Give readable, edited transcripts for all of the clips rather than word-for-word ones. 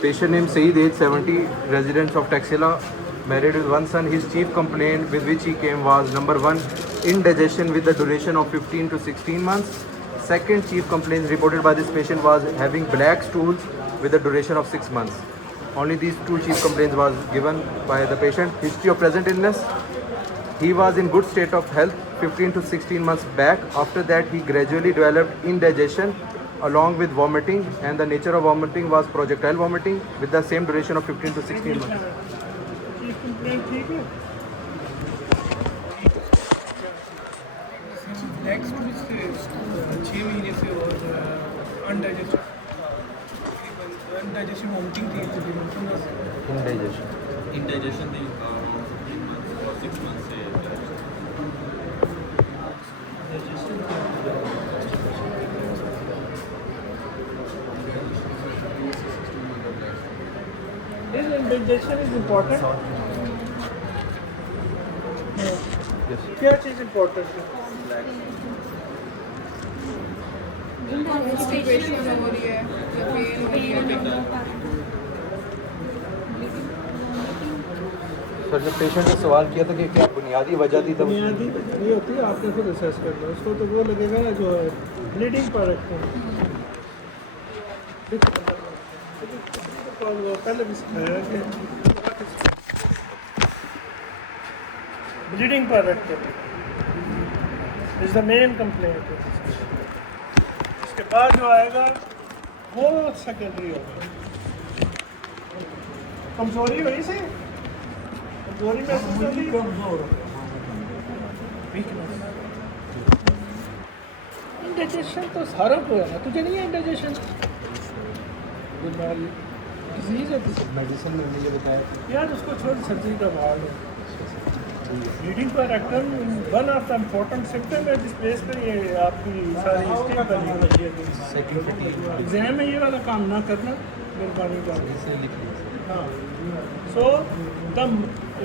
Patient name Saeed, age 70, residents of Taxila, married with one son. His chief complaint with which he came was number one, indigestion with the duration of 15 to 16 months. Second chief complaint reported by this patient was having black stools with a duration of 6 months. Only these two chief complaints was given by the patient. History of present illness. He was in good state of health 15 to 16 months back. After that, he gradually developed indigestion along with vomiting, and the nature of vomiting was projectile vomiting with the same duration of 15 to 16 months. Next 6 महीने से और indigestion vomiting थी Indigestion. indigestion the 3 months or 6 months से indigestion is important. Yes. क्या चीज़ important है? Constipation हो रही है या पेन हो रही है सर, जब पेशेंट ने सवाल किया था कि क्या बुनियादी वजह थी, तब बुनियादी ये होती है, आपने खुद असेस करना है उसको। तो वो लगेगा ना जो है ब्लीडिंग पर रखते हैं, पहले भी सिखाया कि ब्लीडिंग पर रखते हैं इज द मेन कंप्लेंट। इसके बाद जो आएगा वो सेकेंडरी होगा। कमजोरी वही से कमजोरी में इंडाइजेशन तो सारों को है ना, तुझे नहीं है इंडाइजेशन? डिजीज है मेडिसिन में मुझे बताया यार, उसको छोड़, सर्जरी का वार्ड है। Bleeding per rectum one of the important symptom है जिस बेस पर ये आपकी सारी हिस्ट्री बनी हुई है। एग्जाम में ये वाला काम ना करना मेहरबानी कर। हाँ, सो द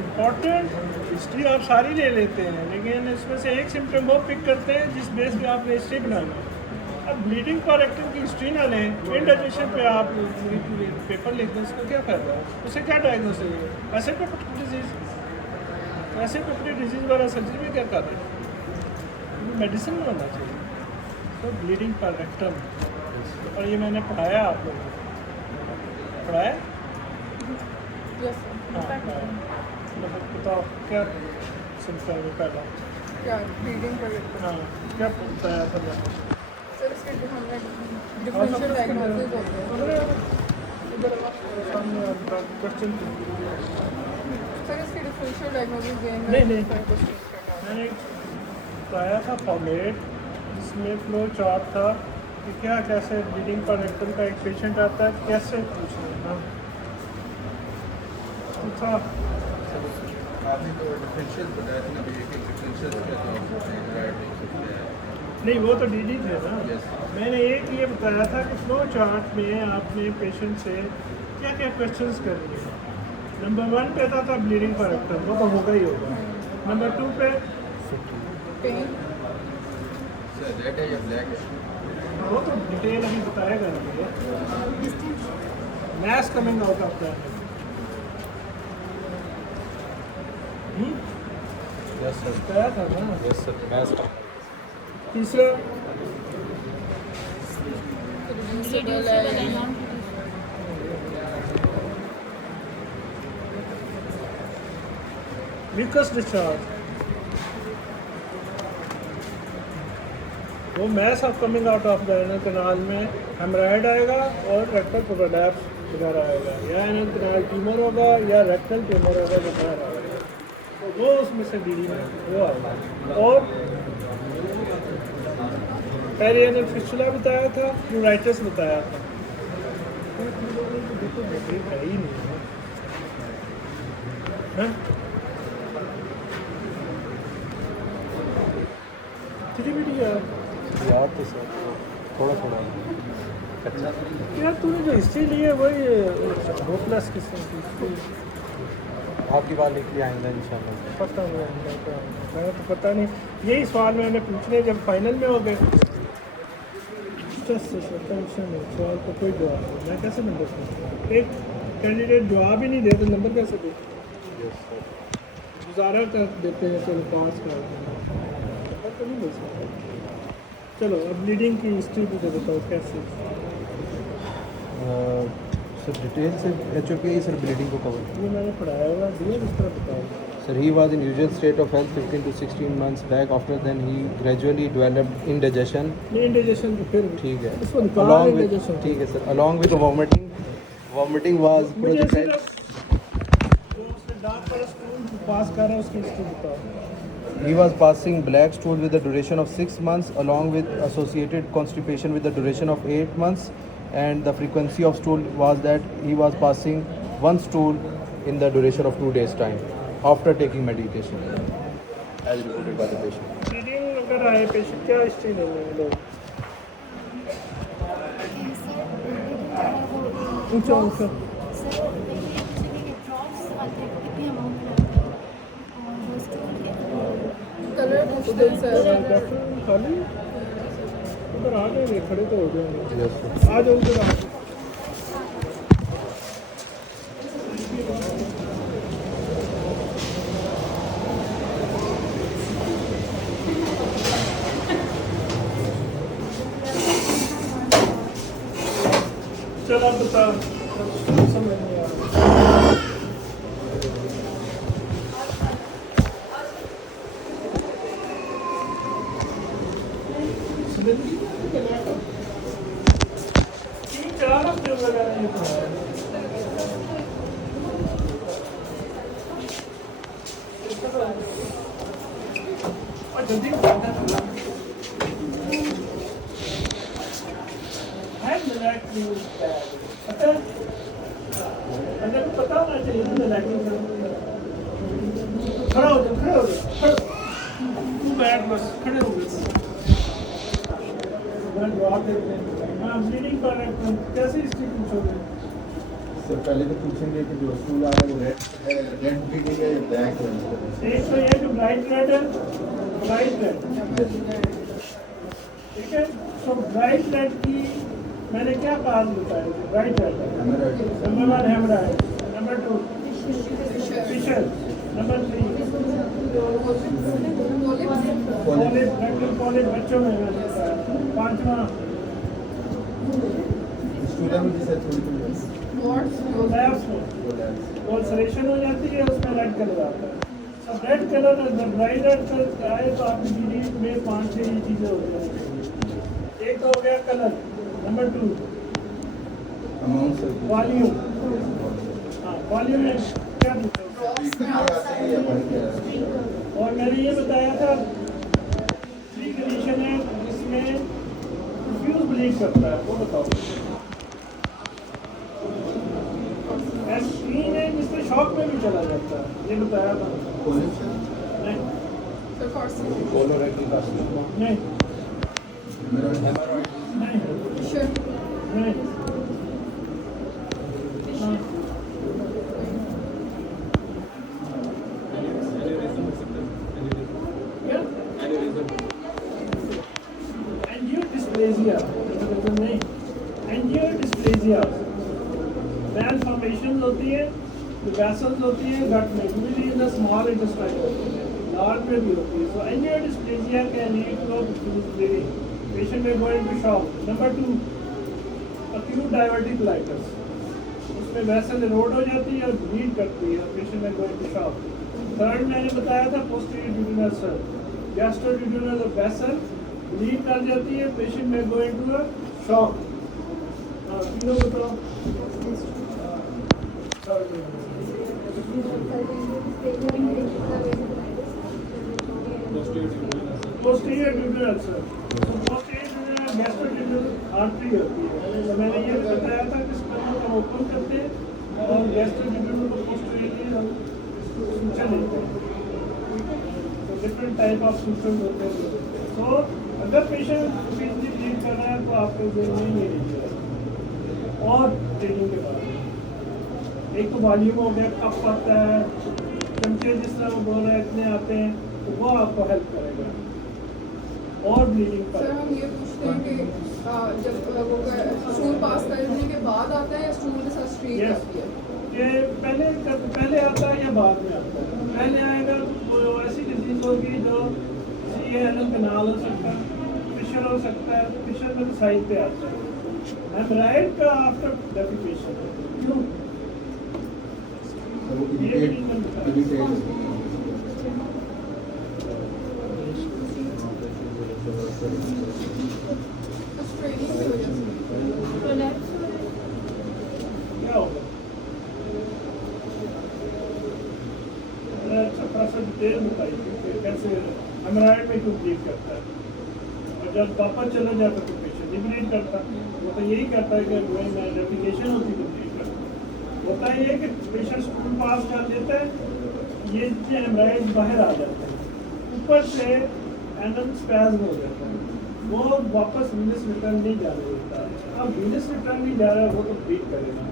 इम्पोर्टेंट हिस्ट्री आप सारी ले लेते हैं, लेकिन इसमें से एक सिम्टम वो पिक करते हैं जिस बेस पे आपने हिस्ट्री बनानी है। अब ब्लीडिंग पर रेक्टम की हिस्ट्री ना लें, इंडाइजेशन पे आप पेपर लिख दें, उसका क्या फ़ायदा है? उससे क्या डायग्नोस है? ऐसे पेपर डिजीज़, ऐसे पेपर डिजीज़ वाला सर्जरी भी क्या कर रहे हैं? मेडिसिन में होना चाहिए। तो ब्लीडिंग पर रेक्टम, और ये मैंने पढ़ाया आप लोगों को, पढ़ाया? हाँ, बताओ क्या सिम्टम है पहला? क्या ब्लीडिंग पर हाँ, क्या बताया था मैंने? सर इसके हमने डिफरेंशियल डायग्नोसिस होते हैं। क्वेश्चन सर इसके डिफरेंशियल डायग्नोसिस देंगे। नहीं। मैंने बताया था फॉर्मेट, जिसमें फ्लो चार्ट था कि क्या कैसे ब्लीडिंग पर रेक्टम का एक पेशेंट आता है, कैसे पूछना है। अच्छा, आपने तो डिफरेंशियल बताया था ना, डिफरेंशियल नहीं वो तो डीडी थे ना। Yes. मैंने एक ये बताया था कि फ्लो चार्ट में आपने पेशेंट से क्या क्या क्वेश्चंस करने हैं। नंबर 1 पे था ब्लीडिंग पर रेक्टम, वो तो होगा ही होगा। नंबर 2 पे पेन सर रेड है या ब्लैक है? वो तो डिटेल अभी बताएगा नहीं, mass coming out of that. Yes sir, बताया था ना। यस सर, मैस तीसरा म्यूकस डिस्चार्ज, वो mass of coming out of the anal canal में हेमराइड आएगा और रेक्टल प्रोलैप्स वगैरह आएगा, या एनल कैनाल ट्यूमर होगा या रेक्टल ट्यूमर होगा वगैरह आएगा। तो वो उसमें से डीडी में वो आएगा। और पेरिएनल फिस्टुला बताया था, प्लूराइटिस बताया था। देखो है ही नहीं है। याद तो सर थोड़ा थोड़ा अच्छा। यार तूने जो हिस्ट्री ली है वही होपलेस किस्म की, आपकी बात लिख लिया आएंगे इंशाल्लाह। पता नहीं मैं तो पता नहीं, यही सवाल मैंने पूछने जब फाइनल में हो गए। स्ट्रेस है, टेंशन है, सवाल का कोई जवाब नहीं, मैं कैसे नंबर दूँ? एक कैंडिडेट जवाब ही नहीं दे तो नंबर कैसे दे? गुजारा कर देते हैं, चलो पास कर देते हैं, नंबर तो नहीं दे सकते। चलो अब लीडिंग की हिस्ट्री मुझे बताओ कैसे? सर डिटेल से HOPI सर ब्लीडिंग को कवर। ये मैंने पढ़ाया हुआ दिया, इस तरह बताओ। Sir, he was in usual state of health 15 to 16 months back. After then, he gradually developed indigestion. ये इंडाइजेशन तो फिर ठीक है। इसको निकाल Along with इंडाइजेशन। ठीक है sir. Along with vomiting, vomiting was मुझे projectile. सिर्फ जो उसने डार्क वाला स्कूल पास कर रहा है उसकी हिस्ट्री बताओ। He was passing black stool with the duration of 6 months, along with associated constipation with the duration of 8 months, and the frequency of stool was that he was passing one stool in the duration of 2 days time after taking medication, as reported by the patient. Reading अगर आए patient क्या history नहीं है लोग ऊंचा ऊंचा colour पूछते sir. खाली उधर आ गए खड़े तो हो गए Yes, sir. आ जाओ उधर आ जाओ। चलो अब बताओ समझ नहीं आ रहा तीन चार हफ्ते वगैरह ये पढ़ाया और जल्दी पता अगर पता होना चाहिए खड़ा हो जाओ, खड़े हो जाओ, तू बैठ बस, खड़े हो गए। मैं जवाब देते हैं, मैं ब्लीडिंग कर रहा हूँ, कैसे हिस्ट्री पूछोगे? सर पहले तो पूछेंगे कि जो स्कूल आ रहा है वो रेड ब्लीडिंग है या ब्लैक है? एक तो ये जो ब्राइट रेड है, ब्राइट रेड, ठीक है। तो ब्राइट रेड की मैंने क्या कहा बताया? Bright red number 1 haemorrhoid, number 2 fissure, number 3 polyp, rectal polyp बच्चों में मैंने बताया, 5वां स्टूडेंट में जैसे थोड़ी लैब्स में अल्सरेशन हो जाती है, उसमें रेड कलर आता है। सब रेड कलर जब ब्राइट रेड कलर आए तो आपकी बीडी में 5-6 चीज़ें हो जाती हैं। एक तो हो गया colour, number 2 amount sir volume. हाँ, वॉल्यूम में क्या पूछा? आते हैं या बढ़ गया? और मैंने ये बताया था 3 कंडीशन है जिसमें फ्यूज ब्लीड करता है, वो बताओ। S3 है जिसमें शॉक में भी चला जाता है, ये बताया था। नहीं Colorectal carcinoma. नहीं हेमराइड नहीं नहीं हाँ। क्या? एंजियोडिस्प्लेजिया नहीं, एंजियोडिस्प्लेजिया malformations होती है, vessels होती है गट में, usually in the small intestine होती है, लार्ज में भी होती है। So angiodysplasia can lead to fuse bleeding, patient में going to shock. Number 2 acute diverticulitis, उसमें वेसल रोड हो जाती है और ब्लीड करती है, पेशेंट में गोइंग टू शॉक। थर्ड मैंने बताया था posterior duodenal ulcer, gastroduodenal vessel bleed कर जाती है, पेशेंट में गोइंग टू शॉक। तीनों बताओ। Posterior duodenal ulcer, posterior duodenal gastroduodenal artery होती है। तो मैंने ये भी बताया था कि स्टमक को ओपन करते हैं और गैस्ट्रोड्यूडेनल को पोस्टीरियरली हम सूचन लेते हैं। तो डिफरेंट टाइप ऑफ सूचन होते हैं। तो अगर पेशेंट पीएचडी ट्रीट कर रहा है तो आपको नहीं ले लीजिए। और ट्रेनिंग के बाद एक तो वॉल्यूम हो गया, कप आता है, चमचे जिस तरह वो बोल रहे हैं इतने आते हैं, तो वो आपको हेल्प करेगा। और ब्लीडिंग पर सर हम ये पूछ पूछते हैं कि जब वो स्टूल पास करने के बाद आता है या स्टूल के साथ स्ट्रीक Yes. आती है? ये पहले आता है या बाद में आता है? पहले आएगा तो वो ऐसी डिजीज होगी जो ये एनल कनाल हो सकता है, फिशर हो सकता है, फिशर में साइड पे आता है। हेमराइड का आफ्टर डेफिकेशन क्यों? तो वो इरिटेट स्ट्रेनिंग की वजह से क्या होगा? थोड़ा सा डिटेल बताइए कि कैसे हेमराइड में क्यों ब्लीड करता है, और जब वापस चला जाता तो पेशेंट नहीं ब्लीड करता। वो तो यही करता है कि डेफिकेशन होती तो ब्लीड करता। होता ये कि पेशेंट स्टूल पास कर लेता है, ये हेमराइड बाहर आ जाता है, ऊपर से एनल स्पैज्म हो जाता है, वो वापस वीनस रिटर्न नहीं जाने देता। अब वीनस रिटर्न नहीं जा रहा है, वो तो ब्लीड करेगा।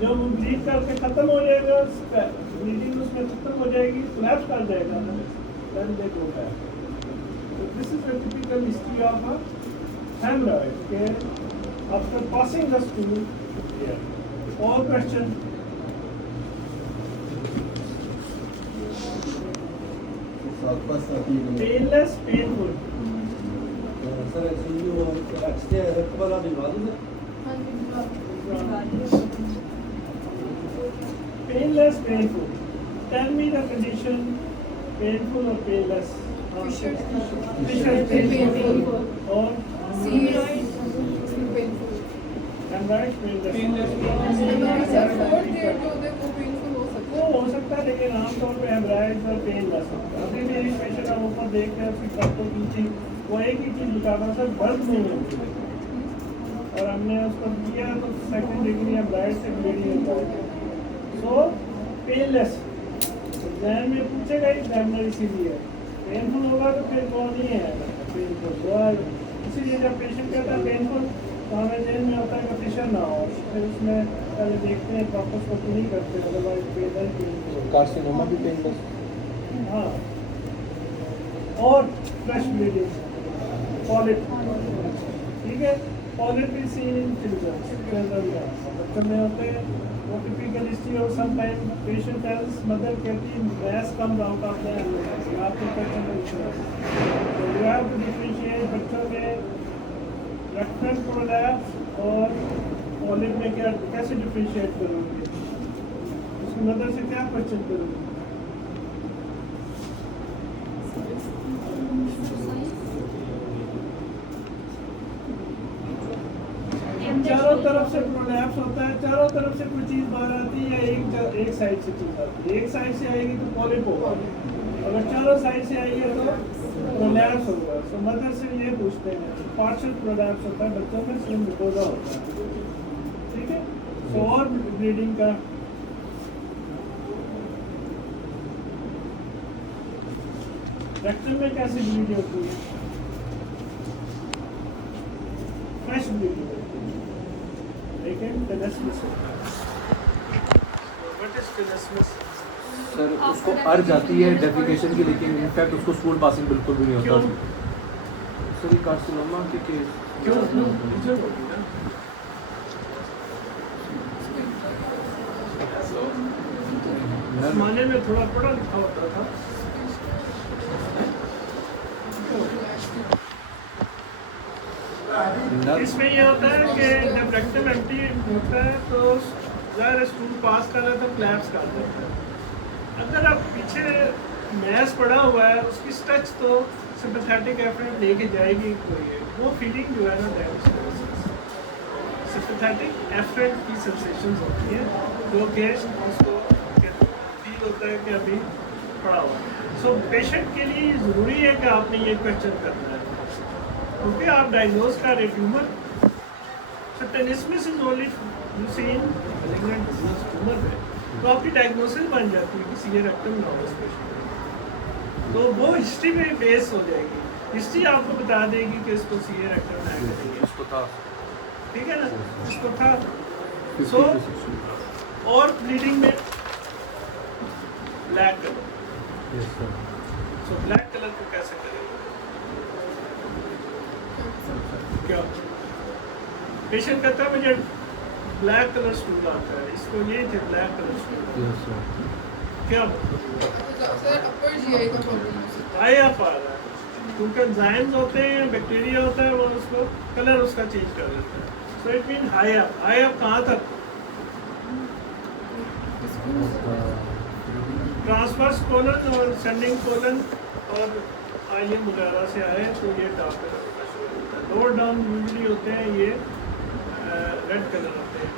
जब वो ब्लीड करके ख़त्म हो जाएगा, ब्लीडिंग उसमें ख़त्म हो जाएगी, कोलैप्स कर जाएगा, then they go back. So this is a typical history of a hemorrhoid. Okay, after passing the stool here. All question. वापस आती है Painless, painful. सर एक्चुअली वो एक्सरे रक्त वाला भिजवा दूँ हाँ जी Painless, painful. Tell me the condition. Painful or painless? Fissure Fisher, painful. Or सीरोइड painful hemorrhage, painless. Fourth year जो होते हैं वो पेनफुल हो सकता वो हो सकता है, लेकिन आमतौर पे हेमराइड और पेन लग सकता है। अभी मेरी पेशेंट का ऊपर देख कर फिर डॉक्टर टीचिंग वो एक ही चीज़ बता रहा सर दर्द नहीं होती, और हमने उसको किया तो सेकंड डिग्री हेमराइड से ब्लीडिंग होता है। सो पेनलेस एग्जाम में पूछेगा एग्जामिनर, इसीलिए पेनफुल होगा तो फिर वो नहीं है पेनफुल। इसीलिए जब पेशेंट कहता है पेनफुल तो हमें जेल में होता है कि फिशर ना हो, फिर उसमें पहले देखते हैं प्रॉपर को नहीं करते, अदरवाइज पेनफुल। कार्सिनोमा भी पेनलेस। हाँ, और फ्लैश ब्लीडिंग, पॉलिप, ठीक है, पॉलिप भी सीन इन चिल्ड्रन, बच्चों में होते हैं। वो टिपिकल हिस्ट्री और some time patient tells mother कहती gas comes out of the आपको तो यू हैव टू डिफरेंशिएट बच्चों में रेक्टल प्रोलैप्स और पॉलिप में क्या कैसे डिफरेंशिएट करोगे, उसकी मदर से क्या क्वेश्चन करोगे? चारों तरफ से प्रोलैप्स होता है, चारों तरफ से कोई चीज़ बाहर आती है या एक साइड से चीज़ आती है। एक साइड से आएगी तो पॉलिप होगा, अगर चारों साइड से आएगी तो प्रोलैप्स होगा। तो मदर से ये पूछते हैं, पार्शियल प्रोलैप्स होता है बच्चों में, स्लिम मुकोजा होता है, ठीक है। तो और ब्लीडिंग का रेक्टम में कैसे ब्लीडिंग होती है? फ्रेश ब्लीडिंग होती है, लेकिन टेनेसमस होता है। What is tenesmus? सर उसको अर्ज आती है डेफिकेशन की, लेकिन इनफैक्ट उसको स्कूल पासिंग बिल्कुल भी नहीं क्यों? होता। सर ये कार्सिनोमा के केस क्यों टीचर होती है ना, जमाने में थोड़ा पढ़ा लिखा होता था। इसमें ये होता है कि जब रेक्टम एम्प्टी होता है तो ज़ाहिर स्टूल पास कर लेता है, क्लैप्स कर देता है। अगर आप पीछे मैस पड़ा हुआ है, उसकी स्ट्रेच तो सिंपैथेटिक एफरेंट लेके जाएगी कोई, वो फीलिंग जो है ना सिंपैथेटिक एफरेंट की सेंसेशंस होती है, जो कि उसको फील होता है कि अभी पड़ा हुआ है। सो पेशेंट के लिए ज़रूरी है कि आपने ये क्वेश्चन करना है, क्योंकि आप डायग्नोज कर रहे tumour. So tenesmus is only you seen malignant disease tumour है, तो आपकी डायग्नोसिस बन जाती है कि सीवियर रेक्टम नोडस पेशेंट, तो वो हिस्ट्री में बेस हो जाएगी। हिस्ट्री आपको बता देगी कि इसको सीवियर रेक्टम है, उसको था, ठीक है ना, इसको था। सो और ब्लीडिंग में black colour, yes sir. So black colour को कैसे करेंगे? क्या पेशेंट कहता है मुझे ब्लैक कलर स्टूल आता है, इसको ये थे black colour stool Yes, sir. क्या सर अपर जीआई का प्रॉब्लम हो सकता आया पा रहा है क्योंकि एंजाइम्स होते हैं, बैक्टीरिया होता है, वो उसको कलर उसका चेंज कर देता है। So it mean high up कहाँ तक? ट्रांसवर्स कोलन और सेंडिंग कोलन और आइलिन वगैरह से आए तो ये डार्क कलर का शुरू होता है। लोअर डाउन यूजली होते हैं ये रेड कलर होते हैं।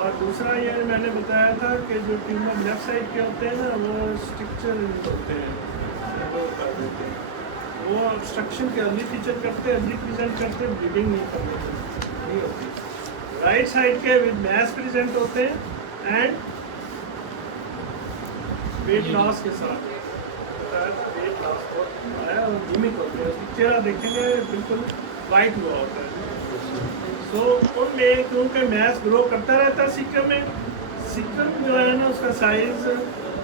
और दूसरा ये मैंने बताया था कि जो ट्यूमर लेफ्ट साइड के होते हैं ना वो स्ट्रक्चर होते हैं, वो कर देते हैं, वो ऑब्स्ट्रक्शन के अर्ली फीचर करते हैं, अर्ली प्रेजेंट करते हैं, ब्लीडिंग नहीं होती। राइट साइड के विद मैस प्रेजेंट होते हैं एंड वेट लॉस के साथ बताया था, वेट लॉस बहुत आया और नीमिक होते हैं, उसकी चेहरा देखेंगे बिल्कुल वाइट हुआ होता है। सो उनमें क्योंकि मैस ग्रो करता रहता है सीक्रम जो है ना उसका साइज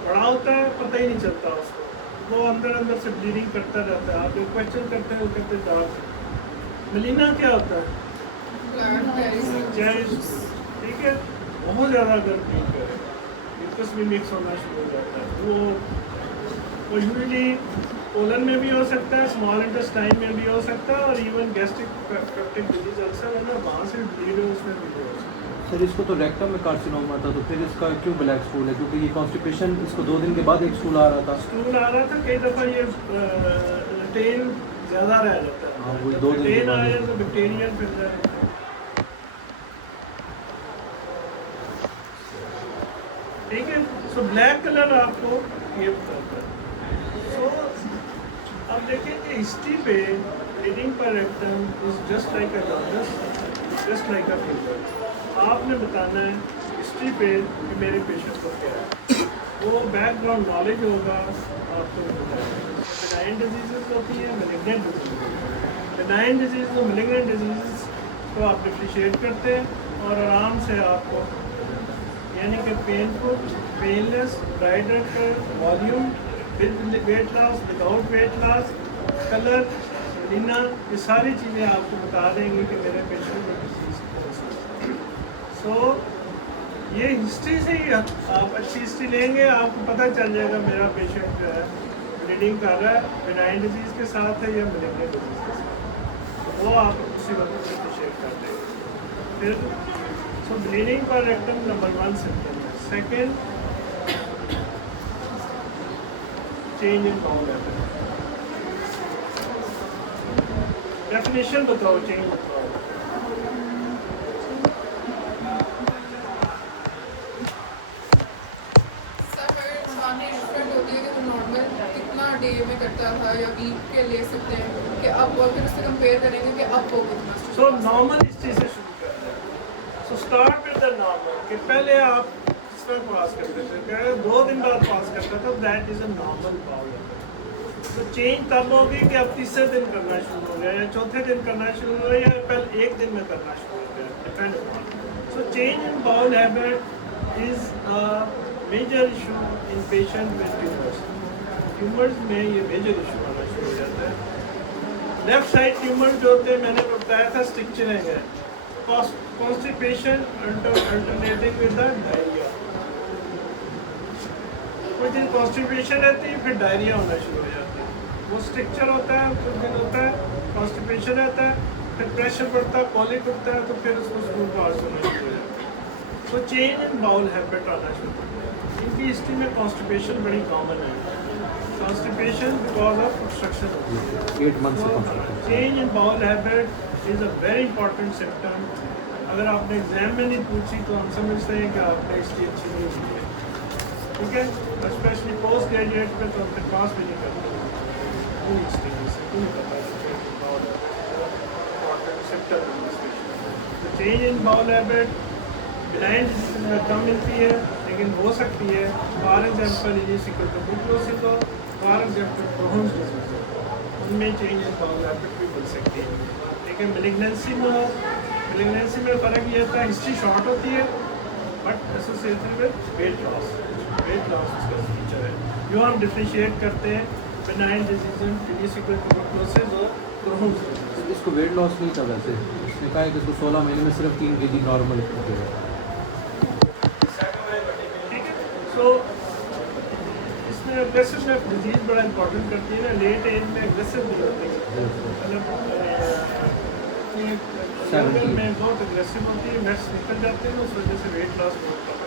बड़ा होता है, पता ही नहीं चलता उसको, वो अंदर से ब्लीडिंग करता रहता है। आप एक क्वेश्चन करते हैं वो कहते हैं डार्क मलीना क्या होता है? ठीक है, बहुत ज़्यादा अगर ब्लीड करे म्यूकस भी मिक्स होना शुरू हो जाता है, वो यूजली कोलन में भी हो सकता है, स्मॉल इंटेस्टाइन में भी हो सकता है और even gastric peptic disease ulcer है ना वहाँ से ब्लीड है उसमें भी हो सकता है। सर इसको तो रेक्टम में कार्सिनोमा था, तो फिर इसका क्यों ब्लैक स्टूल है? क्योंकि ये कॉन्स्टिपेशन इसको 2 दिन के बाद एक स्टूल आ रहा था। स्टूल आ रहा था, कई दफ़ा ये रिटेन ज़्यादा रह जाता है। हाँ, वो 2 दिन के रिटेन बाद। आया तो बैक्टीरियल फिर जाए। ठीक है, सो ब्लैक कलर आपको ये बताता है। सो अब देखें कि हिस्ट्री पे bleeding per rectum is just like a jaundice, just like a fever. आपने बताना है हिस्ट्री पे कि मेरे पेशेंट को क्या है, वो बैकग्राउंड नॉलेज होगा आपको बताया। बेनाइन डिजीज़ होती है, मैलिग्नेंट डिजीज़। बेनाइन डिजीज़ और मैलिग्नेंट डिजीज़ को आप डिफ्रेंशिएट करते हैं और आराम से आपको यानी कि पेनफुल, पेनलेस, ब्राइडर volume, with weight loss, without weight loss, colour, लीना, ये सारी चीज़ें आपको बता देंगे कि मेरे पेशेंट को डिजीज़ कौन सी है। सो ये हिस्ट्री से ही आप अच्छी हिस्ट्री लेंगे, आपको पता चल जाएगा मेरा पेशेंट जो है ब्लीडिंग कर रहा है बेनाइन डिजीज़ के साथ है या मैलिग्नेंट डिजीज़ के साथ, तो वो आप उसी वक्त डिफ्रेंशिएट कर देंगे। फिर so bleeding per rectum number 1 symptom है। Second, change in bowel habit. Definition बताओ, चेंज बताओ। डे में करता था या वीक के ले सकते हैं कि अब और फिर उससे कंपेयर करेंगे कि अब वो कितना। सो नॉर्मल इस चीज़ से शुरू करते हैं। So start with the normal कि पहले आप किस तरह पास करते थे, 2 दिन बाद पास करता था, that is a normal bowel. तो चेंज तब होगी कि अब तीसरे दिन करना शुरू हो गया या चौथे दिन करना शुरू हो गया या पहले 1 दिन में करना शुरू हो गया, depend upon. So change in bowel habit is a major issue in patient with tumours. Tumours में ये मेजर इशू आना शुरू हो जाता है। लेफ्ट साइड ट्यूमर जो होते हैं मैंने बताया था स्टिक्चरिंग है, constipation alternating with the diarrhoea. कुछ दिन कॉन्स्टिपेशन रहती है, फिर डायरिया होना शुरू हो जाता है। वो स्ट्रक्चर होता है, कुछ दिन होता है कॉन्स्टिपेशन रहता है, फिर प्रेशर बढ़ता है, कॉलिक उठता है, तो फिर उसको स्टूल पास होना शुरू हो जाता है। तो चेंज इन बाउल हैबिट आना शुरू हो जाता है। इनकी हिस्ट्री में कॉन्स्टिपेशन बड़ी कॉमन है, constipation because of obstruction. 8 months से constipation. Change in bowel habit is a very important symptom. अगर आपने एग्जाम में नहीं पूछी तो हम समझते हैं कि आपने इसकी अच्छी नहीं की है, ठीक है। स्पेशली पोस्ट ग्रेजुएट में तो हम फिर पास भी नहीं करते तो change in bowel habit benign disease में कम मिलती है लेकिन हो सकती है। फॉर एग्जाम्पल इलिसिकल ट्यूबरकुलोसिस हो, फॉर एग्जाम्पल क्रोन्स डिजीज हो, उनमें चेंज इन बाउल हैबिट भी मिल सकती है। लेकिन मैलिग्नेंसी में हो, मैलिग्नेंसी में फ़र्क ये होता है हिस्ट्री शॉर्ट होती है but associated with weight loss उसका फीचर है जो हम डिफ्रेंशिएट करते हैं बिनाइन डिजीज, इलिसिकल ट्यूबरकुलोसिस और क्रोन्स डिजीज। इसको वेट लॉस नहीं था वैसे, इसने कहा है कि इसको 16 महीने में सिर्फ 3 kg नॉर्मल हो गया। ठीक है। सो इसमें अग्रेसिवनेस डिजीज बड़ा इंपॉर्टेंट करती है ना, लेट एज में अग्रेसिव नहीं होती है, मतलब जंगल में बहुत अग्रेसिव होती है, नट्स निकल जाते हैं, उस वजह से वेट लॉस बहुत कम।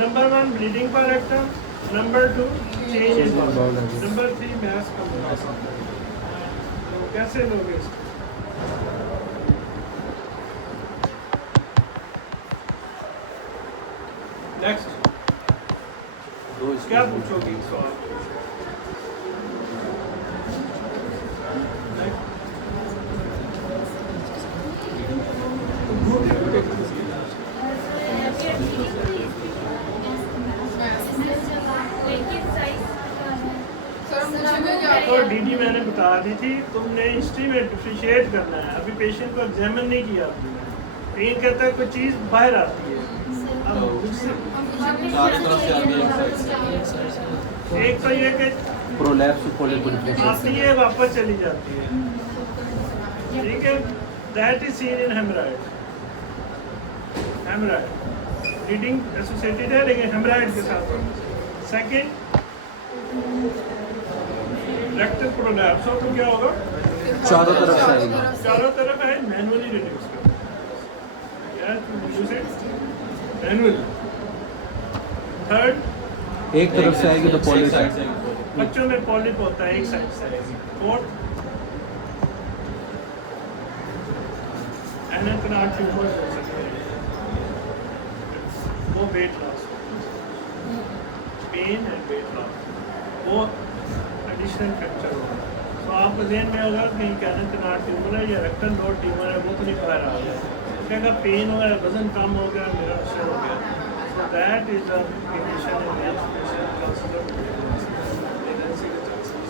Number 1 bleeding per rectum, number 2 change in bowel, number 3 mass कम होना। तो कैसे लोगे इसको? नेक्स्ट क्या पूछोगी सवाल? सर मुझे में क्या तो डीडी मैंने बता दी थी, तुमने हिस्ट्री में डिफ्रेंशिएट करना है। अभी पेशेंट को एग्जामिन नहीं किया आपने, पेन कहता है कोई चीज़ बाहर आती है। अब एक तो ये कि प्रोलैप्स पॉलीपोडिप्लेसिस आती है वापस चली जाती है, ठीक है, that is seen in haemorrhoid. Haemorrhoid bleeding associated है लेकिन हेमराइड के साथ। सेकंड रेक्टल प्रोलैप्स हो तो क्या होगा? चारों तरफ से आएगी। चारों तरफ है, मैनुअली रिड्यूस कर मैनुअली। थर्ड एक तरफ से आएगी तो पॉलिप बच्चों में पॉलिप होता है, एक साइड से आएगी। फोर्थ एनाकनार्ड ट्यूमर्स हो सकते हैं, वो weight loss, pain and weight loss, वो एडिशनल फैक्टर होगा। तो आपको ध्यान में होगा कहीं एनाकनार्ड ट्यूमर है या रेक्टल नोड ट्यूमर है, वो तो नहीं बाहर आ रहा है, क्या पेन हो गया, वजन कम हो गया, मेरा असर हो गया, so that is a condition in which patient consider pregnancy के chances।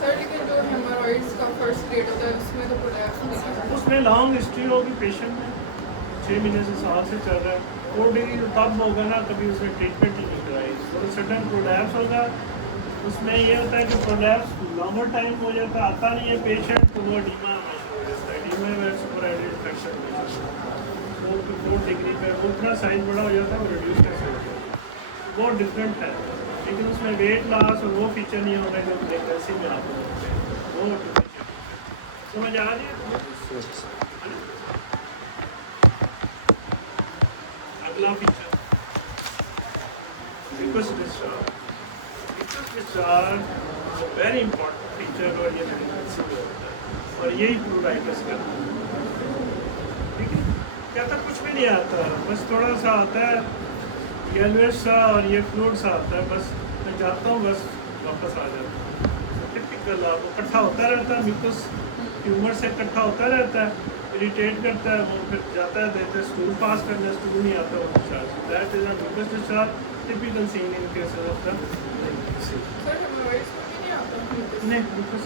सर लेकिन जो हेमोरॉइड्स का फर्स्ट स्टेट होता है उसमें तो प्रोलैप्स नहीं है। उसमें लॉन्ग हिस्ट्री होगी पेशेंट में, 6 महीने से साल से चल रहा है, 4 डिग्री तो तब होगा ना कभी उसमें ट्रीटमेंट ही नहीं कराई, तो सडन प्रोलैप्स होगा। उसमें ये होता है कि प्रोलैप्स लॉन्गर टाइम हो जाता है, आता नहीं है पेशेंट, तो वो एडिमा में शुरू हो जाता है, एडिमा में सुपरहाइड्रेट इन्फेक्शन में 4 डिग्री पे वो इतना साइज बड़ा हो जाता है, वो रिड्यूस कैसे हो जाता है, बहुत डिफरेंट है। लेकिन उसमें वेट लॉस और वो फीचर नहीं होगा जो प्रेगनेंसी में आपको होते हैं, वो समझ आ रही है? अगला feature mucus discharge. Mucus discharge very important feature और ये प्रेगनेंसी में होता है, और यही प्लूराइटिस का, ठीक है। क्या था, कुछ भी नहीं आता, बस थोड़ा सा आता है येलोइश सा और ये फ्लूइड सा आता है, बस मैं जाता हूँ बस वापस आ जाता हूँ। टिपिकल आपको इकट्ठा होता रहता है, म्यूकस ट्यूमर से इकट्ठा होता रहता है, इरिटेट करता है, वो फिर जाता है, देते हैं स्टूल पास करने, स्टूल नहीं आता वो discharge, that is a mucus discharge, typical seen in cases of the sir haemorrhoids में भी नहीं आता नहीं म्यूकस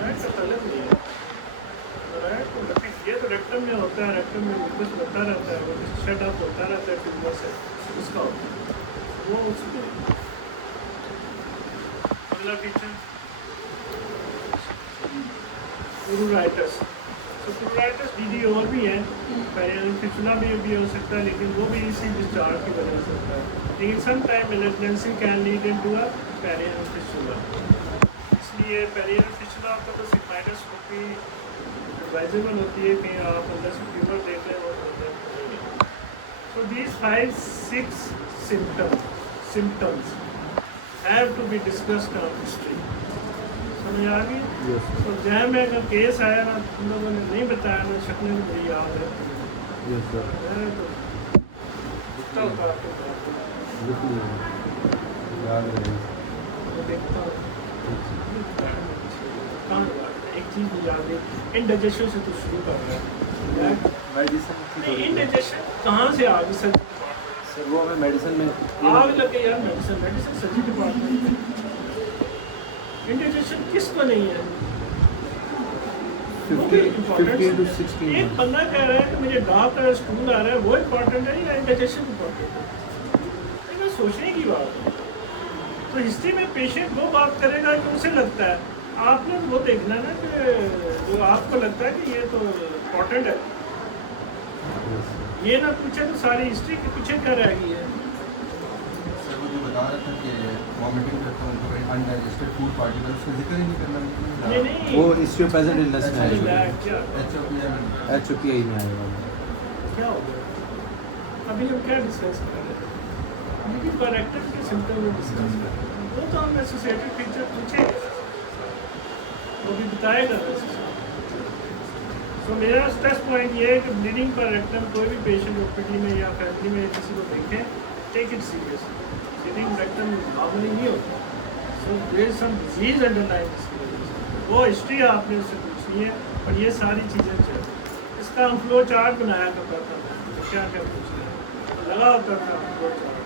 राइट का तलब नहीं है, राइट तो ये तो रेक्टम में होता है, रेक्टम में म्यूकस होता रहता है, वो शट अप होता रहता है ट्यूमर से, उसका होता है वो उसमें। अगला फीचर प्लूराइटिस। तो प्लूराइटिस डीडी और भी है, पेरियनल फिस्टुला भी हो सकता है, लेकिन वो भी इसी डिस्चार्ज की वजह से होता है, लेकिन some time malignancy can lead into a perianal fistula, इसलिए पेरियनल फिस्टुला आपका तो सिग्माइडोस्कोपी एडवाइजेबल होती है कि आप अंदर से ट्यूमर देख रहे हो। So these 5-6 symptoms have to be discussed on history. समझ आ गई? तो जहाँ में अगर केस आया ना, तुम लोगों ने नहीं बताया ना, शक्लें मुझे याद है। यस सर, तो याद रहेगी। देखता हूँ एक चीज़ याद है, इंडाइजेशन से तो शुरू कर रहा है, इंडाइजेशन कहाँ से आ गई? सर वो हमें मेडिसिन में आग लगे यार, मेडिसिन सर्जरी डिपार्टमेंट में इंडाइजेशन किसको नहीं है? 15 to 16 एक बंदा कह रहा है कि मुझे डार्क का स्टूल आ रहा है, वो इम्पोर्टेंट है या इंडाइजेशन इम्पोर्टेंट है? मैं सोचने की बात है। तो हिस्ट्री में पेशेंट वो बात करेगा कि उसे लगता है, आपने वो देखना ना कि जो आपको लगता है कि ये तो इम्पोर्टेंट है, ये ना पूछे तो सारी हिस्ट्री के पीछे क्या रह गई है। सर वो जो बता रहा था कि वॉमिटिंग करता हूँ तो अनडाइजेस्टेड फूड पार्टिकल्स का जिक्र ही नहीं करना नहीं नहीं वो हिस्ट्री ऑफ प्रेजेंट इलनेस में अच्छा, आएगा, क्या HOPI में आएगा। क्या हो गया? अभी हम क्या डिस्कस कर रहे हैं? लीडिंग बाय एक्टर के सिम्टम में डिस्कस कर रहे हैं। वो तो हम एसोसिएटेड फीचर पूछेंगे, वो भी बताएगा। तो मेरा स्ट्रेस पॉइंट ये है कि ब्लीडिंग पर रेक्टम कोई भी पेशेंट ओपीडी में या फैमिली में किसी को देखें, take it seriously. Bleeding rectum normally नहीं होता, so there is some disease underlying इसकी वजह से। वो हिस्ट्री आपने उससे पूछनी है और ये सारी चीज़ें चाहिए। इसका हम फ्लो चार्ट बनाया करता था, तो क्या क्या पूछ रहे हैं तो लगा होता था फ्लो चार्ट,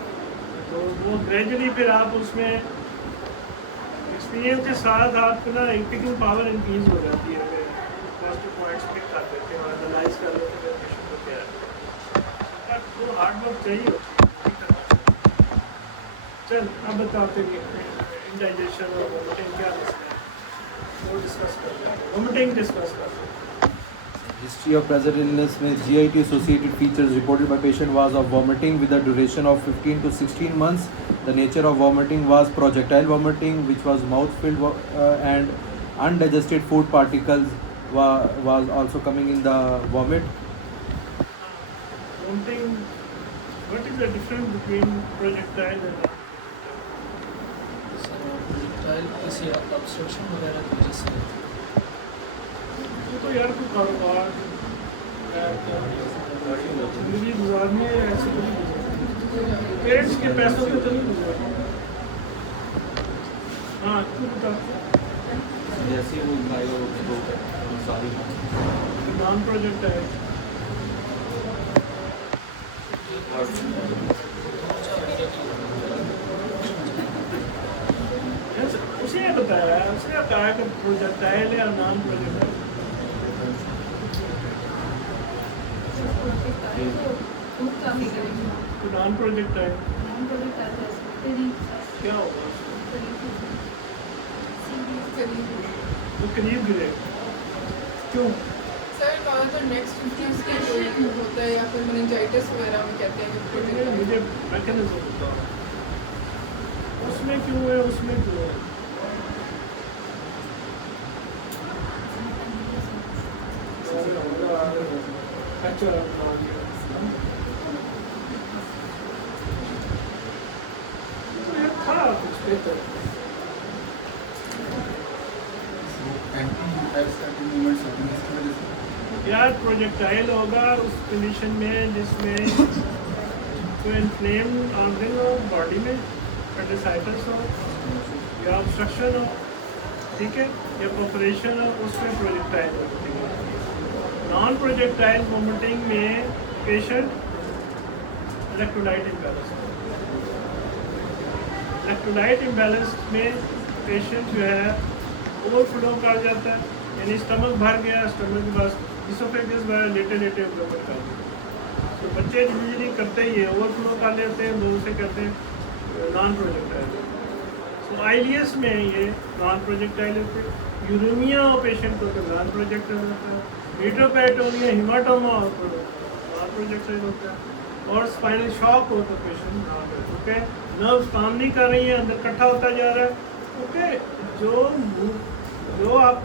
तो वो ग्रेजुअली फिर आप उसमें एक्सपीरियंस के साथ आपको ना पिकिंग पावर इंक्रीज हो जाती है। पॉजिटिव पॉइंट्स पिक कर देते हैं और एनालाइज कर लेते हैं पेशेंट को क्या है। तो हार्ड वर्क चाहिए। चल अब बताते हैं इंडाइजेशन और वोमिटिंग क्या मसला है, वो डिस्कस करते हैं। वोमिटिंग डिस्कस करते हैं। History of present illness में GIT associated features reported by patient was of vomiting with a duration of 15 to 16 months. The nature of vomiting was projectile vomiting, which was mouth filled and undigested food particles was also coming in the vomit. Vomiting, what is the difference between projectile and trial किसी obstruction वगैरह की वजह से ये तो यार कोई कारोबार जिंदगी गुजारनी है, ऐसे तो नहीं गुजारनी। पेरेंट्स के पैसों पे तो नहीं गुजारनी। हाँ तू बता। जैसे वो बायो सारी नॉन प्रोजेक्ट है, उसे बताया, उसने कहा कि प्रोजेक्टाइल है और नॉन प्रोजेक्टाइल। नॉन प्रोजेक्टाइल क्या होगा? तो करीब गिरे क्यों? सर कहा तो नेक्स्ट इंफ्लुएंस के जो होता है या फिर मेनिंजाइटिस वगैरह में कहते हैं कि मुझे मुझे मैकेनिज्म बताओ, उसमें क्यों है, उसमें क्यों है? अच्छा था कुछ बेहतर। मूवमेंट्स होती हैं इसकी वजह से। यार प्रोजेक्टाइल होगा उस कंडीशन में जिसमें कोई इन्फ्लेम ऑर्गन हो बॉडी में, एपेंडिसाइटिस हो या ऑब्स्ट्रक्शन हो, ठीक है, या परफोरेशन हो, उसमें प्रोजेक्टाइल वोमिटिंग हो। नॉन प्रोजेक्टाइल वोमिटिंग में पेशेंट इलेक्ट्रोलाइट इम्बैलेंस हो। इलेक्ट्रोलाइट इम्बैलेंस में पेशेंट जो है ओवरफ्लो कर जाता है, यानी स्टमक भर गया, स्टमक के पास इसोफेगस वगैरह लेटे लेटे डेवलप कर देते। तो बच्चे यूजली करते ही है, ओवरफ्लो कर लेते हैं, बहुत से करते हैं नॉन प्रोजेक्टाइल। तो आईलियस में ये नॉन प्रोजेक्टाइल होते हैं। यूरेमिया पेशेंट को तो नॉन प्रोजेक्टाइल होता है। मीट्रोपेरिटोनिया हिमाटोमा हो तो नॉन प्रोजेक्टाइल होता है। और स्पाइनल शॉक हो तो patient non projectile. Okay, nerves काम नहीं कर रही हैं, अंदर इकट्ठा होता जा रहा है। ओके, जो आप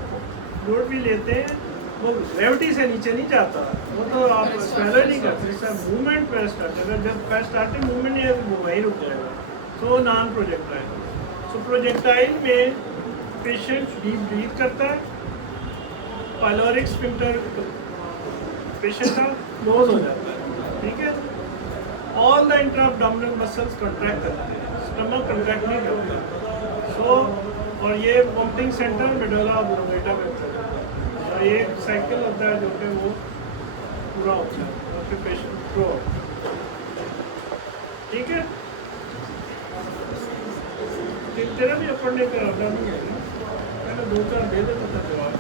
फ्लूइड भी लेते हैं वो ग्रेविटी से नीचे नहीं जाता, वो तो आप स्वेलो नहीं करते, सर मूवमेंट पे स्टार्ट। अगर जब पे स्टार्टिंग मूवमेंट नहीं है तो वो वहीं रुक जाएगा। So non projectile. So projectile में पेशेंट डीप ब्रीथ करता है, पाइलोरिक स्फिंक्टर पेशेंट का क्लोज हो जाता है, ठीक है। All the intra abdominal muscles contract करते हैं, स्टमक कंट्रैक्ट नहीं करता। सो और ये वोमिटिंग सेंटर मेडुला ऑब्लोंगेटा में होता है और ये एक साइकिल होता है जो कि वो पूरा होता है और फिर पेशेंट फ्लो, ठीक है। तेरा भी पढ़ने का आदत नहीं है ना, मैंने 2-4 दे देता था जवाब।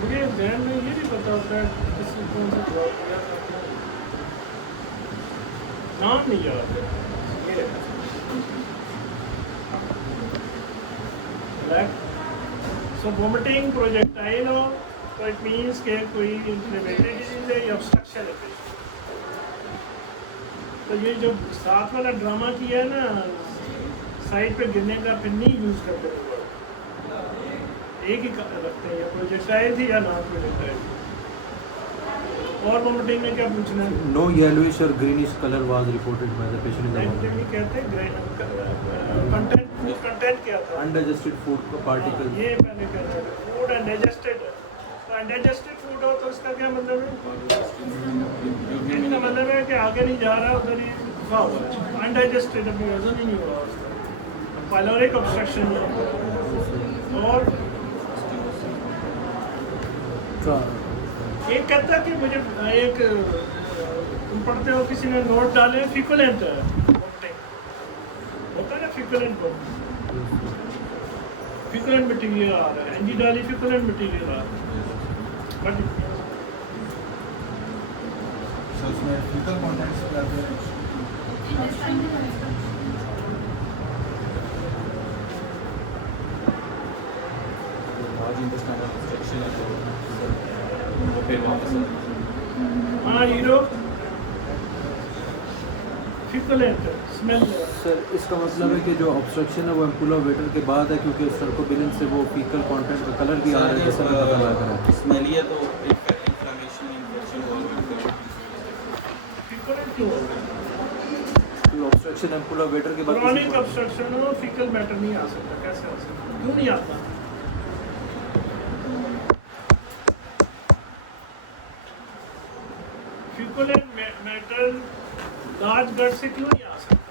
मुझे ध्यान में ये नहीं पता होता है किसी कौन सा जवाब दिया था, नाम नहीं याद है। ये सो वोमिटिंग प्रोजेक्टाइल हो तो इट मीन्स के कोई इन्फ्लेमेटरी डिजीज है या ऑब्स्ट्रक्शन है। तो ये जो साथ वाला ड्रामा किया है ना साइड पे गिरने का, फिर नहीं यूज़ करते हैं, एक ही रखते हैं, या प्रोजेक्टाइल थी या नॉन प्रोजेक्टाइल। और वोमिटिंग में क्या पूछना है? No yellowish or greenish color was reported by the patient in the negative vomiting. कहते हैं कंटेंट, फूड कंटेंट क्या था? Undigested food particles. ये पहले कह रहे थे फूड अनडाइजेस्टेड। तो अनडाइजेस्टेड फूड हो तो उसका क्या मतलब है? इसका मतलब है कि आगे नहीं जा रहा, उधर ही रुका हुआ है। अनडाइजेस्टेड अभी वजन ही नहीं हुआ उसका, पाइलोरिक ऑब्स्ट्रक्शन है। और एक कहता है कि मुझे एक तुम पढ़ते हो किसी ने नोट डाले फिकुलेंट होता है ना, फिकुलेंट को फिकुलेंट मटीरियल आ रहा है, एनजी डाली फिकुलेंट मटीरियल आ रहा है। बट सो उसमें फिजिकल कॉन्टेक्ट्स क्या है? हाँ हीरो फिकुलेंट स्मेल। सर इसका मतलब है कि जो ऑब्स्ट्रक्शन है वो एम्पुला वेटर के बाद है, क्योंकि सर्कोबिलिन से वो फीकल कंटेंट का कलर भी आ रहा है, जैसा पता लग रहा है। स्मेली है तो इन्फ्लेमेशन इन्फेक्शन हो फिकुलेंट क्यों होता है? तो ऑब्स्ट्रक्शन एम्पुला वेटर के बाद क्रॉनिक ऑब्स्ट्रक्शन हो, फीकल मैटर नहीं आ सकता, कैसे आ सकता? क्यों नहीं आता? फिकुलेंट मैटर लार्ज गट से क्यों नहीं आ सकता?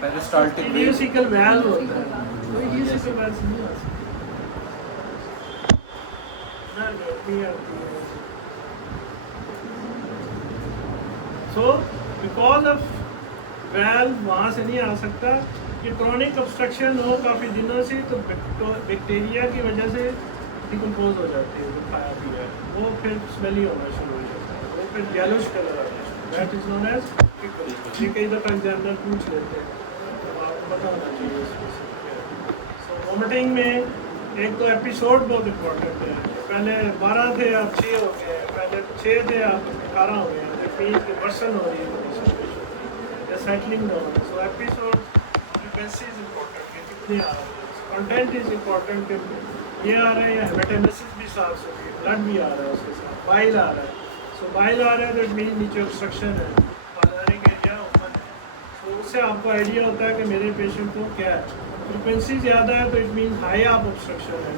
पेरिस्टाल्टिक इडियोसिकल वैल्व होता है, तो इडियोसिकल वैल्व से नहीं आ सकता। ना गर्मी आती है। सो बिकॉज ऑफ वैल्व वहाँ से नहीं आ सकता कि क्रॉनिक ऑब्स्ट्रक्शन हो काफ़ी दिनों से, तो बैक्टीरिया की वजह से डिकम्पोज हो जाती है जो खाया पिया है, वो फिर स्मेली होना शुरू हो जाता है, वो फिर येलोश कलर आता है। That is known as faecal. ये कई दफ़ा एग्जामिनर पूछ लेते हैं, तो आपको पता होना चाहिए इसमें। सो वोमिटिंग में एक तो एपिसोड बहुत इम्पोर्टेंट है। पहले 12 थे, अब 6 हो गए, पहले 6 थे, अब 18 हो गए। मीन की वर्सन हो रही है या settling down. So episode frequency is important कि कितने आ रहे हैं, कंटेंट इज इम्पोर्टेंट कि ये आ रहे हैं, हेमेटोमेसिस भी साफ सुथरी, ब्लड भी आ रहा है उसके साथ, बाइल आ रहा है। सो बाइल आ रहा है तो इट मीन नीचे ऑब्स्ट्रक्शन है, पाइलोरिक एरिया ओपन है। सो उससे आपको आइडिया होता है कि मेरे पेशेंट को क्या है। फ्रिक्वेंसी ज़्यादा है तो इट मीन हाई आप ऑब्स्ट्रक्शन है,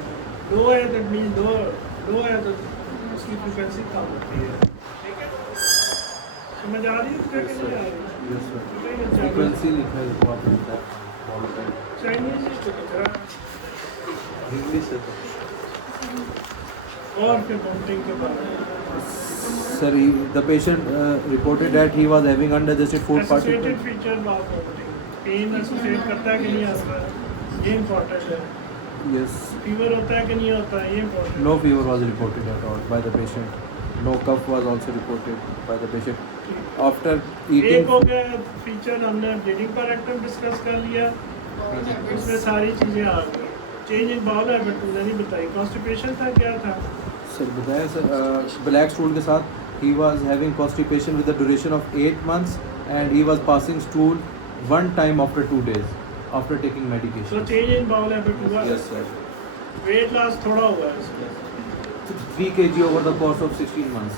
लो है तो इट मीन लो है तो उसकी फ्रिक्वेंसी कम होती है। ठीक है, समझ आ रही है क्या कि नहीं आ रही? यस सर, फ्रीक्वेंसी लिखा है वो आप लिखता है चाइनीज इंग्लिश है। और फिर वोमिटिंग के बारे में Sir, the patient reported that he was having undigested food associated particles. Feature of vomiting, pain associate करता है कि नहीं आता है, ये इम्पोर्टेंट है। Yes, फीवर होता है कि नहीं होता है, ये इम्पोर्टेंट है। no fever was reported at all by the patient. No cough was also reported by the patient. After eating, एक हो गया फीचर, हमने ब्लीडिंग पर एक्टम डिस्कस कर लिया, उसमें सारी चीज़ें आ गई। चेंज इन बाउल हैबिट तुमने नहीं बताई, कॉन्स्टिपेशन था क्या था? सर बताया सर, ब्लैक स्टूल के साथ he was having constipation with a duration of 8 months and he was passing stool one time after 2 days after taking so medication. Change in bowel habit हुआ, Yes sir. Weight loss थोड़ा हुआ है इसमें, 3 kg over the course of 16 months.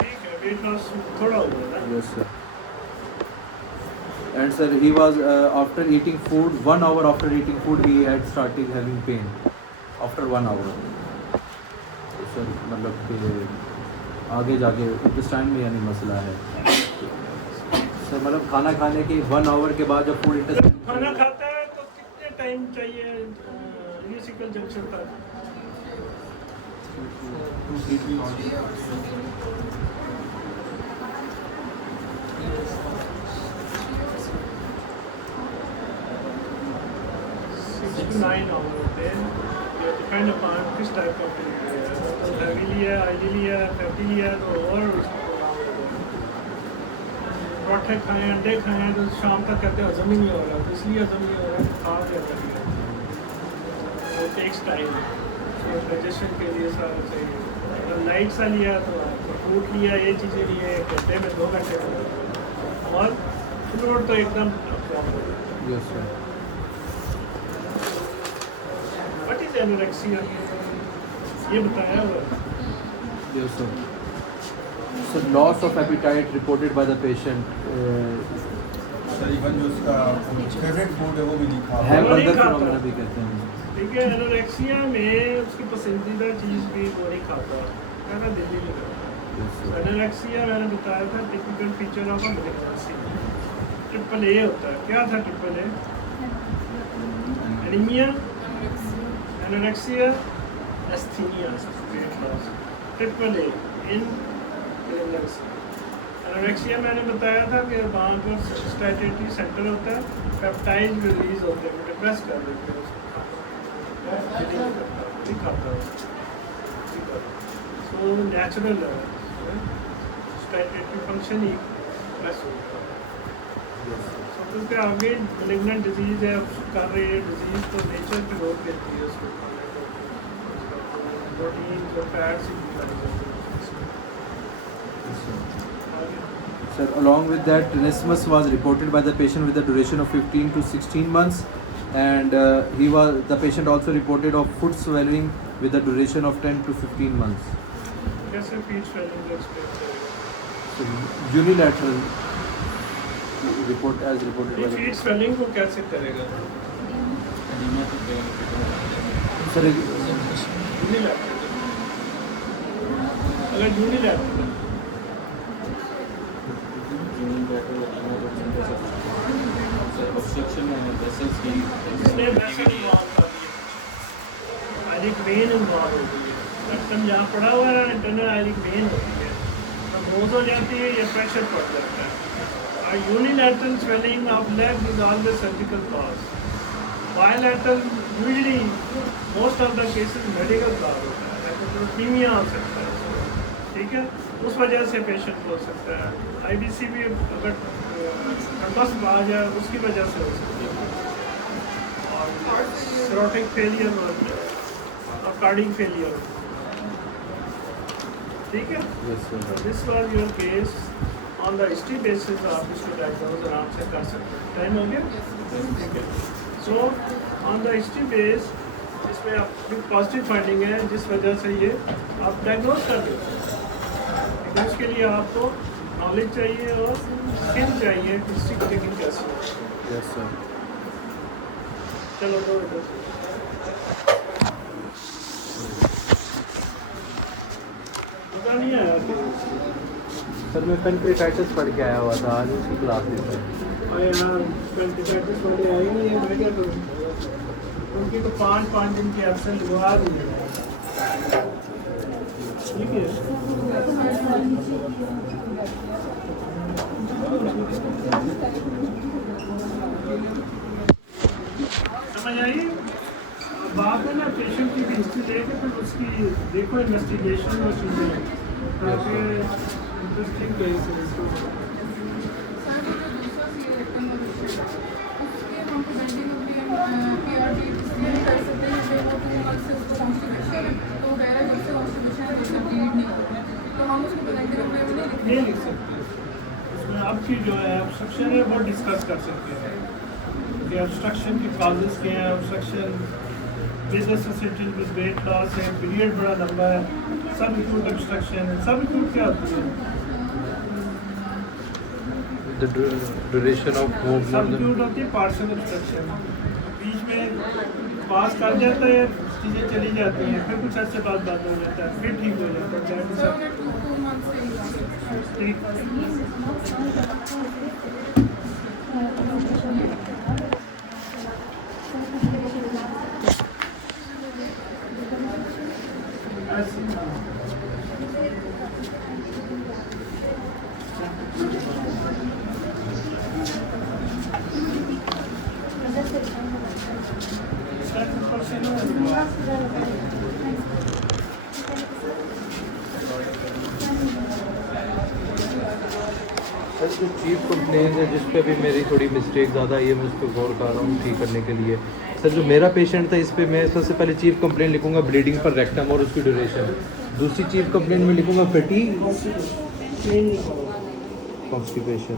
ठीक है, wait loss थोड़ा हुआ है ना। Yes sir. And sir, he was after eating food, 1 hour after eating food, he had started having pain after 1 hour. तो सर मतलब कि आगे जाके इंटेस्टाइन में यानी मसला है सर, मतलब खाना खाने के 1 आवर के बाद जब फूड इंटेस्टाइन खाना खाता है तो कितने टाइम चाहिए यूसिकल जंक्शन तक? 2-3 hours. 6 to 9 hours होते हैं, ये डिपेंड अपॉन किस टाइप का पीरियड है। तो हैवीली है, आइडियली है, फैटिली है तो और उसको prolong हो जाएगा। पराठे खाएं, अंडे खाएं तो शाम तक कहते हैं हजम ही नहीं हो रहा, तो इसलिए हजम नहीं हो रहा, खा के अंदर वो टेक्स टाइम, तो डाइजेशन के लिए सारा चाहिए। अगर लाइट सा लिया तो फ्रूट लिया, ये चीज़ें लिए 1 घंटे में 2 घंटे में, और फ्रूट तो एकदम Yes, sir. What is anorexia, ये बताया हुआ है। Yes, sir. So loss of appetite reported by the patient. Sir even जो उसका फेवरेट फूड है वो भी लिखा हुआ है। Hamburger नहीं खाता। phenomena भी कहते हैं। ठीक है, एनोरेक्सिया में उसकी पसंदीदा चीज़ भी वो नहीं खाता, कहना दिल्ली नहीं खाता। Yes, sir. एनोरेक्सिया मैंने बताया था typical feature of malignancy. Triple A होता है, क्या था triple A? Anaemia, anorexia, asthenia, weight loss, triple A in malignancy. Anorexia मैंने बताया था कि वहाँ पर स्टैट्यूटरी सेंटर होता है, पेप्टाइड रिलीज होते हैं, डिप्रेस कर देते हैं उसको, नहीं खाता सो नेचुरल स्टैट्यूटरी फंक्शन ही प्रेस होता है। तो क्योंकि आगे मेलिग्नेंट डिजीज़ है, कर रही है डिजीज़, तो नेचर की रोक देती है उसको खाने को, प्रोटीन और फैट्स ही यूटिलाइज होते हैं। Sir, along with that, tenesmus was reported by the patient with a duration of 15 to 16 months, and the patient also reported of foot swelling with a duration of 10 to 15 months. कैसे feet swelling explain करेगा? So, unilateral report as reported by the feet swelling को कैसे करेगा? edema to benefit Sir, unilateral, अगर unilateral obstruction and vessels की इसमें vessel involve कर दिया, आयरिक वेन इन्वॉल्व होती है, रक्तम जहाँ पड़ा हुआ है इंटरनल आयरिक वेन होती है, ब्रोज हो जाती है या प्रेशर पड़ जाता है। और unilateral swelling of leg is always surgical cause, bilateral usually most of the cases medical cause होता है, लेकिन हो सकता है, ठीक है, उस वजह से पेशेंट हो सकता है। आईबीसी भी अगर बस आ जाए उसकी वजह से हो सकती है, और सिरोटिक फेलियर और कार्डिक फेलियर, ठीक है। yes, sir. This was your case, on the history basis आप इसको डायग्नोज आराम से कर सकते हैं। टाइम हो गया, ठीक है। So on the history base इसमें आपकी पॉजिटिव फाइंडिंग है, जिस वजह से ये आप डायग्नोज कर देते हैं, लेकिन उसके लिए आपको नॉलेज चाहिए और स्किल चाहिए कि स्टिक टेकिंग कैसे हो। Yes, sir. चलो दो इधर से। पता नहीं आया सर मैं पेनक्रेटाइटिस पढ़ के आया हुआ था, आज उसकी क्लास लेता हूँ। और यार पेंटिसाइटिस वाले आई नहीं है, मैं क्या करूँ, उनकी तो 5-5 दिन की एब्सेंट लगवा दी है, ठीक है। समझ आई? बात है ना, पेशेंट की भी हिस्ट्री देके फिर उसकी देखो इन्वेस्टिगेशन और चीज़ें, ताकि इंटरेस्टिंग केस है इसको। नहीं लिख सकते, उसमें आपकी जो है ऑब्स्ट्रक्शन है वो डिस्कस कर सकते हैं कि ऑब्स्ट्रक्शन की कॉजेज क्या हैं। Obstruction with associated with weight loss है, पीरियड बड़ा लंबा है, सब एक्यूट ऑब्स्ट्रक्शन है। सब एक्यूट क्या होती है? The duration of more सब than एक्यूट होती है पार्शियल ऑब्स्ट्रक्शन, बीच में पास कर जाता है, चीज़ें चली जाती हैं, फिर कुछ अर्से बाद बंद हो जाता है, फिर ठीक हो जाता है। ठीक, सर जो चीफ कंप्लेन है जिस पे भी मेरी थोड़ी मिस्टेक ज़्यादा आई है मैं उस पर गौर कर रहा हूँ ठीक करने के लिए। सर जो मेरा पेशेंट था इस पे मैं सबसे पहले चीफ कंप्लेन लिखूंगा ब्लीडिंग पर रेक्टम और उसकी ड्यूरेशन। दूसरी चीफ कंप्लेन में लिखूंगा फटीग कॉन्स्टिपेशन,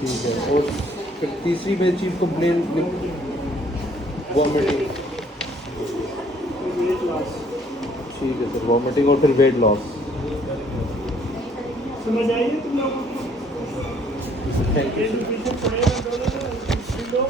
ठीक है। और फिर तीसरी में चीफ कंप्लेन वॉमिटिंग, ठीक है सर, वॉमिटिंग और फिर वेट लॉस। समझ आइए तुम लोगों को? Thank you sir. पीछे पड़ेगा दोनों